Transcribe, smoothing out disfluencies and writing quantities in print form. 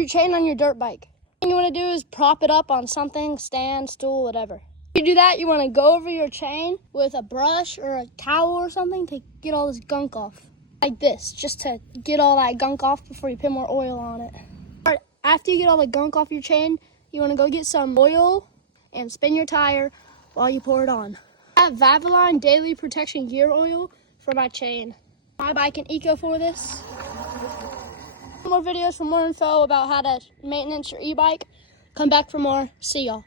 your chain on your dirt bike. What you want to do is prop it up on something, stand, stool, whatever. You do that, you want to go over your chain with a brush or a towel or something to get all this gunk off. Like this, just to get all that gunk off before you put more oil on it. All right, after you get all the gunk off your chain, you want to go get some oil and spin your tire while you pour it on. I have Vaseline Daily Protection Gear Oil for my chain. My bike and eco for this. More videos for more info about how to maintenance your e-bike. Come back for more. See y'all.